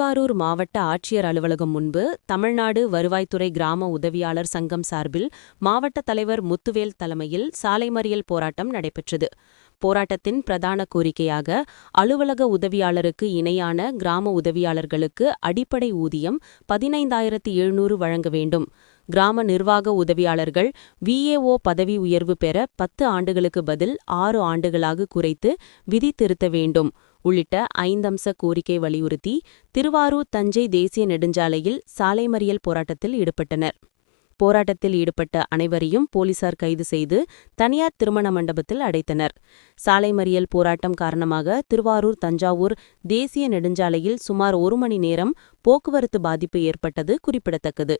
திருவாரூர் மாவட்ட ஆட்சியர் அலுவலகம் முன்பு தமிழ்நாடு வருவாய்த்துறை கிராம உதவியாளர் சங்கம் சார்பில் மாவட்ட தலைவர் முத்துவேல் தலைமையில் சாலை மறியல் போராட்டம் நடைபெற்றது. போராட்டத்தின் பிரதான கோரிக்கையாக அலுவலக உதவியாளருக்கு இணையான கிராம உதவியாளர்களுக்கு அடிப்படை ஊதியம் 15,700 வழங்க வேண்டும். கிராம நிர்வாக உதவியாளர்கள் விஏஓ பதவி உயர்வு பெற 10 ஆண்டுகளுக்கு பதில் 6 ஆண்டுகளாக குறைத்து விதி திருத்த வேண்டும் உள்ளிட்ட 5 அம்ச கோரிக்கை வலியுறுத்தி திருவாரூர் தஞ்சை தேசிய நெடுஞ்சாலையில் சாலை மறியல் போராட்டத்தில் ஈடுபட்டனர். போராட்டத்தில் ஈடுபட்ட அனைவரையும் போலீசார் கைது செய்து தனியார் திருமண மண்டபத்தில் அடைத்தனர். சாலை மறியல் போராட்டம் காரணமாக திருவாரூர் தஞ்சாவூர் தேசிய நெடுஞ்சாலையில் சுமார் 1 மணி நேரம் போக்குவரத்து பாதிப்பு ஏற்பட்டது குறிப்பிடத்தக்கது.